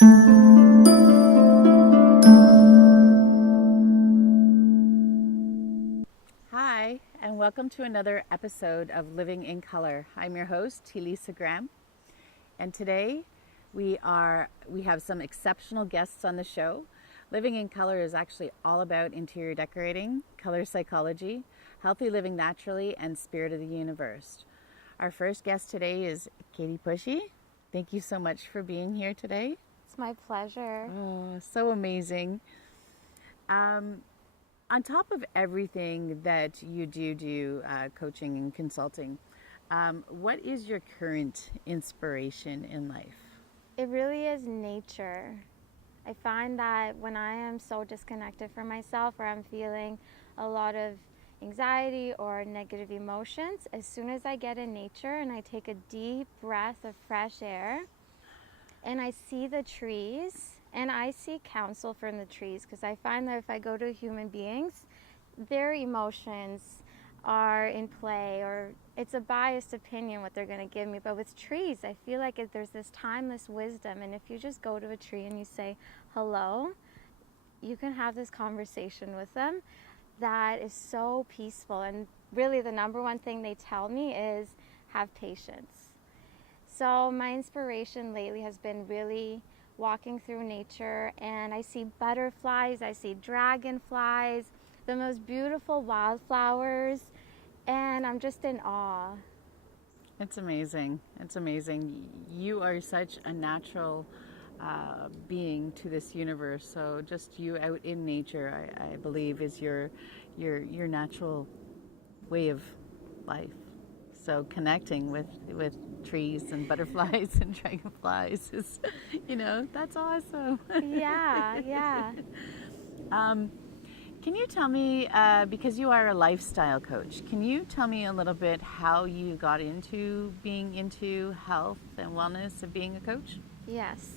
Hi, and welcome to another episode of Living in Color. I'm your host, Lisa Graham, and today we have some exceptional guests on the show. Living in Color is actually all about interior decorating, color psychology, healthy living naturally, and spirit of the universe. Our first guest today is Keidi Pushi. Thank you so much for being here today. It's my pleasure. Oh, so amazing. On top of everything that you do coaching and consulting, what is your current inspiration in life? It really is nature. I find that when I am so disconnected from myself or I'm feeling a lot of anxiety or negative emotions, as soon as I get in nature and I take a deep breath of fresh air and I see the trees and I seek counsel from the trees, because I find that if I go to human beings, their emotions are in play, or it's a biased opinion what they're going to give me. But with trees, I feel like there's this timeless wisdom, and if you just go to a tree and you say hello, you can have this conversation with them that is so peaceful. And really the number one thing they tell me is have patience. So my inspiration lately has been really walking through nature, and I see butterflies, I see dragonflies, the most beautiful wildflowers, and I'm just in awe. It's amazing. It's amazing. You are such a natural being to this universe. So just you out in nature, I believe, is your natural way of life. So connecting with trees and butterflies and dragonflies is, that's awesome. Yeah. Can you tell me, because you are a lifestyle coach, can you tell me a little bit how you got into being into health and wellness and being a coach? Yes.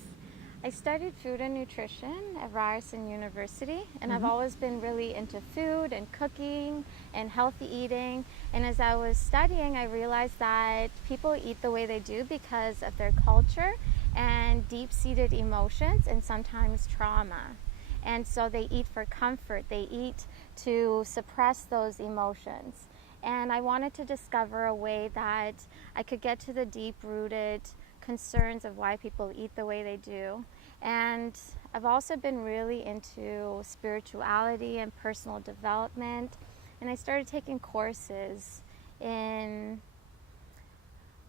I studied food and nutrition at Ryerson University, and I've always been really into food and cooking and healthy eating. And as I was studying, I realized that people eat the way they do because of their culture and deep-seated emotions and sometimes trauma. And so they eat for comfort, they eat to suppress those emotions. And I wanted to discover a way that I could get to the deep-rooted concerns of why people eat the way they do. And I've also been really into spirituality and personal development, and I started taking courses in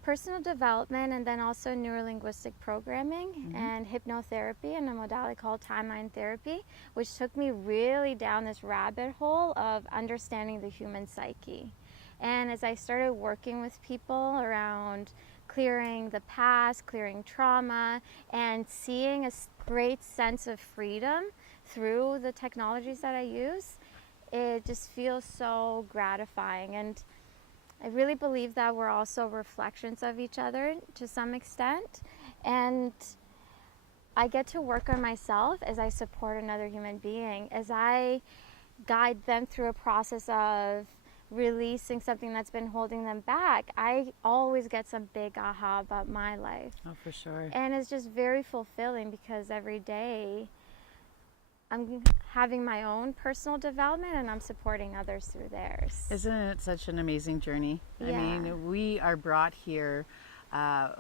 personal development and then also neurolinguistic programming and hypnotherapy and a modality called timeline therapy, which took me really down this rabbit hole of understanding the human psyche. And as I started working with people around clearing the past, clearing trauma, and seeing a great sense of freedom through the technologies that I use, it just feels so gratifying. And I really believe that we're also reflections of each other to some extent. And I get to work on myself as I support another human being, as I guide them through a process of releasing something that's been holding them back. I always get some big aha about my life. Oh, for sure. And it's just very fulfilling because every day I'm having my own personal development and I'm supporting others through theirs. Isn't it such an amazing journey? Yeah. I mean, we are brought here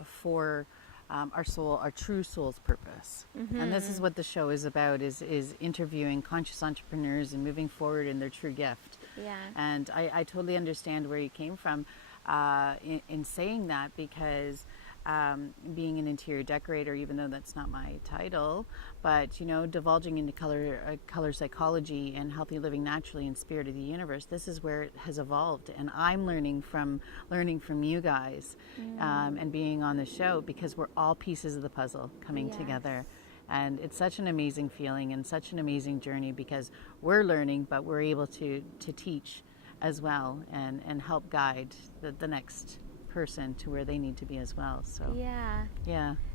for our soul, our true soul's purpose. And this is what the show is about, is interviewing conscious entrepreneurs and moving forward in their true gift. Yeah. And I totally understand where you came from in saying that, because being an interior decorator, even though that's not my title, but divulging into color psychology and healthy living naturally and spirit of the universe, this is where it has evolved. And I'm learning from you guys and being on the show, because we're all pieces of the puzzle coming together. And it's such an amazing feeling and such an amazing journey, because we're learning, but we're able to teach as well and help guide the next person to where they need to be as well. So yeah.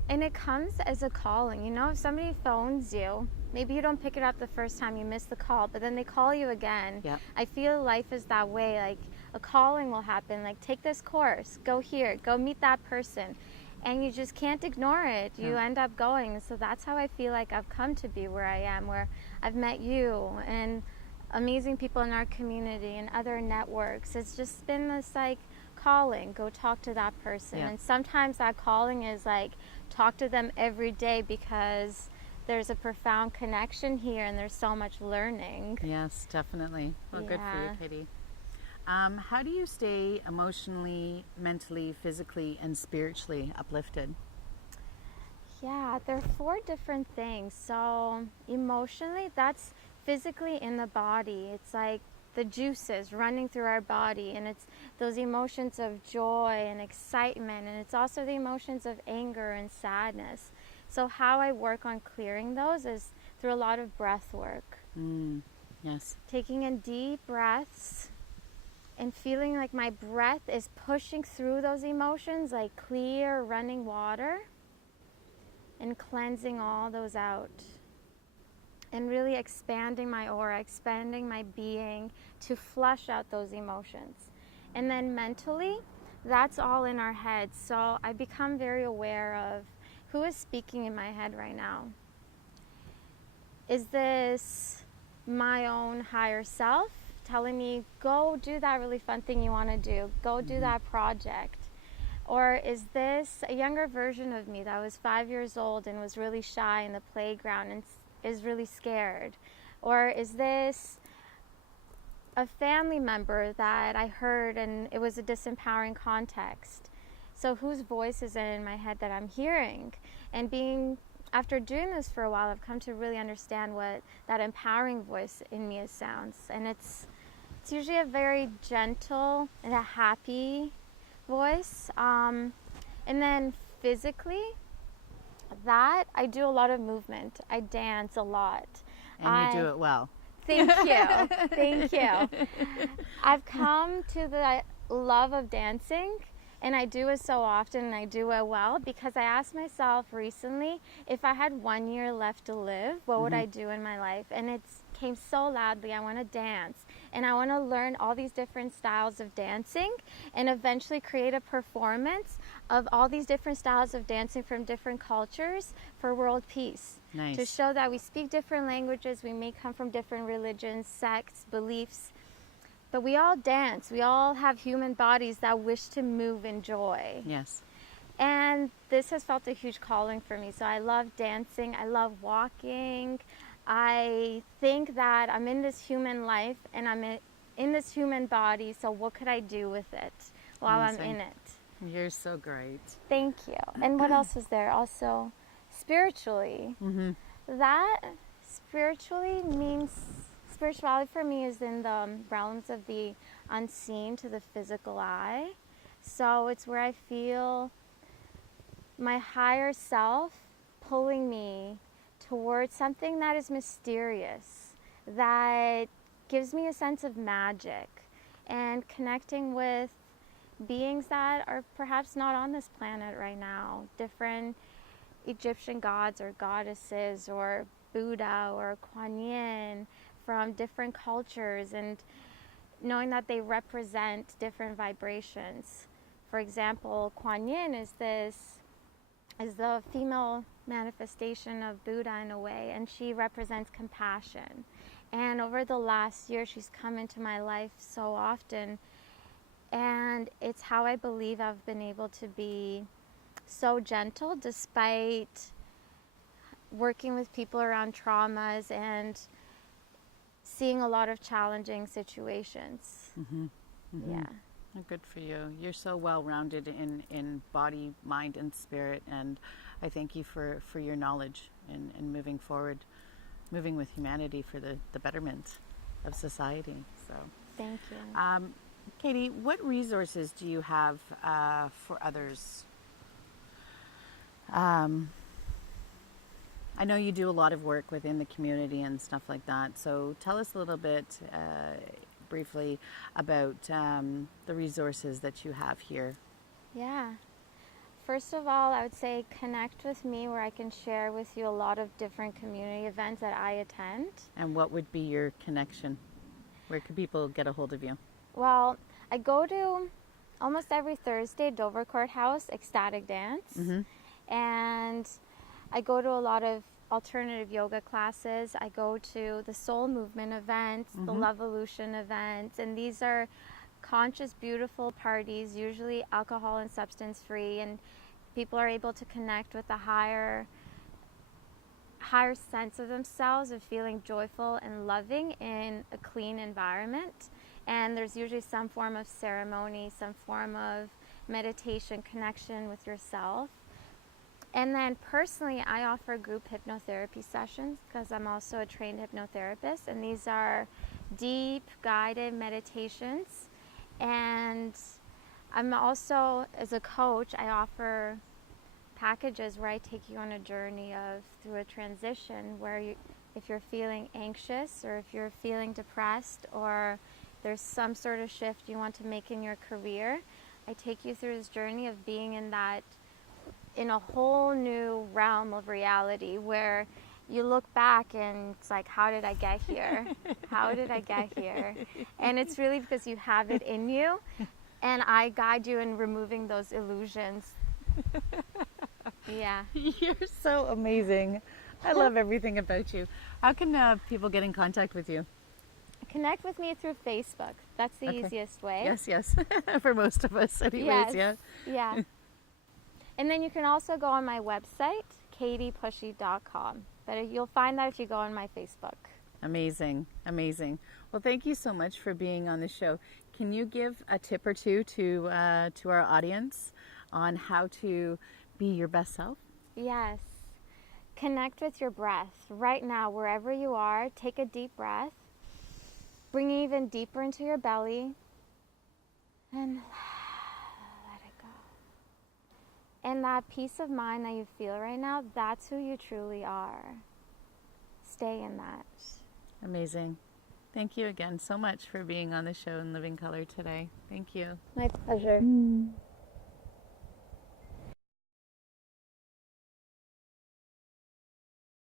And it comes as a calling. If somebody phones you, maybe you don't pick it up the first time, you miss the call, but then they call you again. Yep. I feel life is that way. Like a calling will happen, like take this course, go here, go meet that person. and you just can't ignore it. You No. end up going. So that's how I feel like I've come to be where I am, where I've met you and amazing people in our community and other networks. It's just been this like calling, go talk to that person. Yeah. And sometimes that calling is like talk to them every day, because there's a profound connection here and there's so much learning. Yes, definitely. Well, good for you, Yeah. Keidi. How do you stay emotionally, mentally, physically, and spiritually uplifted? Yeah, there are four different things. So emotionally, that's physically in the body. It's like the juices running through our body, and it's those emotions of joy and excitement, and it's also the emotions of anger and sadness. So how I work on clearing those is through a lot of breath work. Yes. Taking in deep breaths and feeling like my breath is pushing through those emotions like clear running water, and cleansing all those out. And really expanding my aura, expanding my being to flush out those emotions. And then mentally, that's all in our heads. So I become very aware of who is speaking in my head right now. Is this my own higher self telling me, go do that really fun thing you want to do, go do that project? Or is this a younger version of me that was 5 years old and was really shy in the playground and is really scared? Or is this a family member that I heard and it was a disempowering context? So whose voice is it in my head that I'm hearing? And after doing this for a while, I've come to really understand what that empowering voice in me sounds. And it's usually a very gentle and a happy voice. And then physically, that I do a lot of movement. I dance a lot. And you do it well. Thank you. Thank you. I've come to the love of dancing, and I do it so often and I do it well because I asked myself recently, if I had 1 year left to live, what would I do in my life? And it came so loudly, I want to dance. And I want to learn all these different styles of dancing and eventually create a performance of all these different styles of dancing from different cultures for world peace. Nice. To show that we speak different languages, we may come from different religions, sects, beliefs, but we all dance. We all have human bodies that wish to move in joy. Yes. And this has felt a huge calling for me. So I love dancing. I love walking. I think that I'm in this human life and I'm in this human body. So what could I do with it while Amazing. I'm in it? You're so great. Thank you. And what else was there? Also, spiritually. That spiritually means, spirituality for me is in the realms of the unseen to the physical eye. So it's where I feel my higher self pulling me towards something that is mysterious, that gives me a sense of magic, and connecting with beings that are perhaps not on this planet right now, different Egyptian gods or goddesses or Buddha or Kuan Yin from different cultures, and knowing that they represent different vibrations. For example, Kuan Yin is the female manifestation of Buddha in a way, and she represents compassion. And over the last year, she's come into my life so often, and it's how I believe I've been able to be so gentle despite working with people around traumas and seeing a lot of challenging situations. Yeah. Good for you. You're so well-rounded in body, mind, and spirit, and I thank you for your knowledge and moving forward, moving with humanity for the betterment of society. So, Thank you. Keidi, what resources do you have for others? I know you do a lot of work within the community and stuff like that, so tell us a little bit briefly about the resources that you have here. Yeah. First of all, I would say connect with me, where I can share with you a lot of different community events that I attend. And what would be your connection? Where could people get a hold of you? Well, I go to almost every Thursday, Dover Courthouse, ecstatic dance. And I go to a lot of alternative yoga classes. I go to the soul movement events, the Lovevolution events, and these are conscious, beautiful parties, usually alcohol and substance free, and people are able to connect with a higher sense of themselves, of feeling joyful and loving in a clean environment. And there's usually some form of ceremony, some form of meditation, connection with yourself. And then personally, I offer group hypnotherapy sessions because I'm also a trained hypnotherapist, and these are deep guided meditations. And I'm also, as a coach, I offer packages where I take you on a journey through a transition where if you're feeling anxious, or if you're feeling depressed, or there's some sort of shift you want to make in your career, I take you through this journey of being in a whole new realm of reality where you look back and it's like, how did I get here? How did I get here? And it's really because you have it in you, and I guide you in removing those illusions. Yeah. You're so amazing. I love everything about you. How can people get in contact with you? Connect with me through Facebook. That's the easiest way. Yes. For most of us anyways, Yes. Yeah. And then you can also go on my website, KeidiPushi.com. But you'll find that if you go on my Facebook. Amazing. Well, thank you so much for being on the show. Can you give a tip or two to our audience on how to be your best self? Yes. Connect with your breath. Right now, wherever you are, take a deep breath. Bring it even deeper into your belly. And let it go. And that peace of mind that you feel right now, that's who you truly are. Stay in that. Amazing. Thank you again so much for being on the show in Living Color today. Thank you. My pleasure.